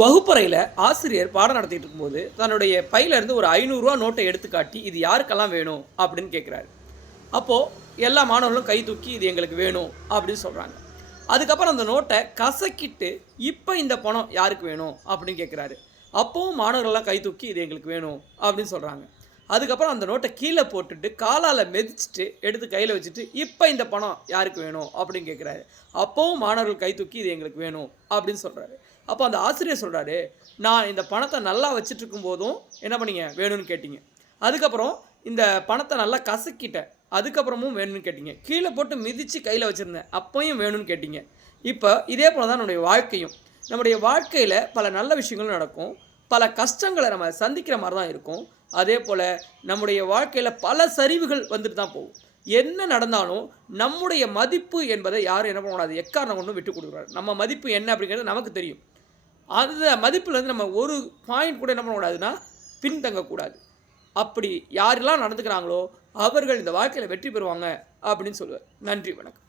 வகுப்பறையில் ஆசிரியர் பாடம் நடத்திட்டு இருக்கும்போது தன்னுடைய பையிலேருந்து ஒரு 500 ரூபா நோட்டை எடுத்து காட்டி இது யாருக்கெல்லாம் வேணும் அப்படின்னு கேட்குறாரு. அப்போது எல்லா மாணவர்களும் கை தூக்கி இது எங்களுக்கு வேணும் அப்படின்னு சொல்கிறாங்க. அதுக்கப்புறம் அந்த நோட்டை கசக்கிட்டு இப்போ இந்த பணம் யாருக்கு வேணும் அப்படின்னு கேட்குறாரு. அப்போவும் மாணவர்கள்லாம் கை தூக்கி இது எங்களுக்கு வேணும் அப்படின்னு சொல்கிறாங்க. அதுக்கப்புறம் அந்த நோட்டை கீழே போட்டுட்டு காலால் மிதிச்சுட்டு எடுத்து கையில் வச்சுட்டு இப்போ இந்த பணம் யாருக்கு வேணும் அப்படின்னு கேட்குறாரு. அப்போவும் மாணவர்கள் கை தூக்கி இது எங்களுக்கு வேணும் அப்படின்னு சொல்கிறாரு. அப்போ அந்த ஆசிரியர் சொல்கிறாரு, நான் இந்த பணத்தை நல்லா வச்சுட்டு இருக்கும்போதும் என்ன பண்ணீங்க வேணும்னு கேட்டீங்க, அதுக்கப்புறம் இந்த பணத்தை நல்லா கசக்கிட்டேன் அதுக்கப்புறமும் வேணும்னு கேட்டீங்க, கீழே போட்டு மிதித்து கையில் வச்சுருந்தேன் அப்பையும் வேணும்னு கேட்டீங்க. இப்போ இதே போல் தான் நம்முடைய வாழ்க்கையும். நம்முடைய வாழ்க்கையில் பல நல்ல விஷயங்களும் நடக்கும், பல கஷ்டங்களை நம்ம சந்திக்கிற மாதிரி தான் இருக்கும். அதே போல் நம்முடைய வாழ்க்கையில் பல சரிவுகள் வந்துட்டு தான் போகும். என்ன நடந்தாலும் நம்முடைய மதிப்பு என்பதை யாரும் என்ன பண்ணக்கூடாது, எக்காரணம் கொண்டும் விட்டு கொடுக்குறாரு. நம்ம மதிப்பு என்ன அப்படிங்கிறது நமக்கு தெரியும். அந்த மதிப்புலேருந்து நம்ம ஒரு பாயிண்ட் கூட என்ன பண்ணக்கூடாதுன்னா பின்தங்கக்கூடாது. அப்படி யாரெல்லாம் நடந்துக்கிறாங்களோ அவர்கள் இந்த வாழ்க்கையில் வெற்றி பெறுவாங்க அப்படின்னு சொல்லுவார். நன்றி, வணக்கம்.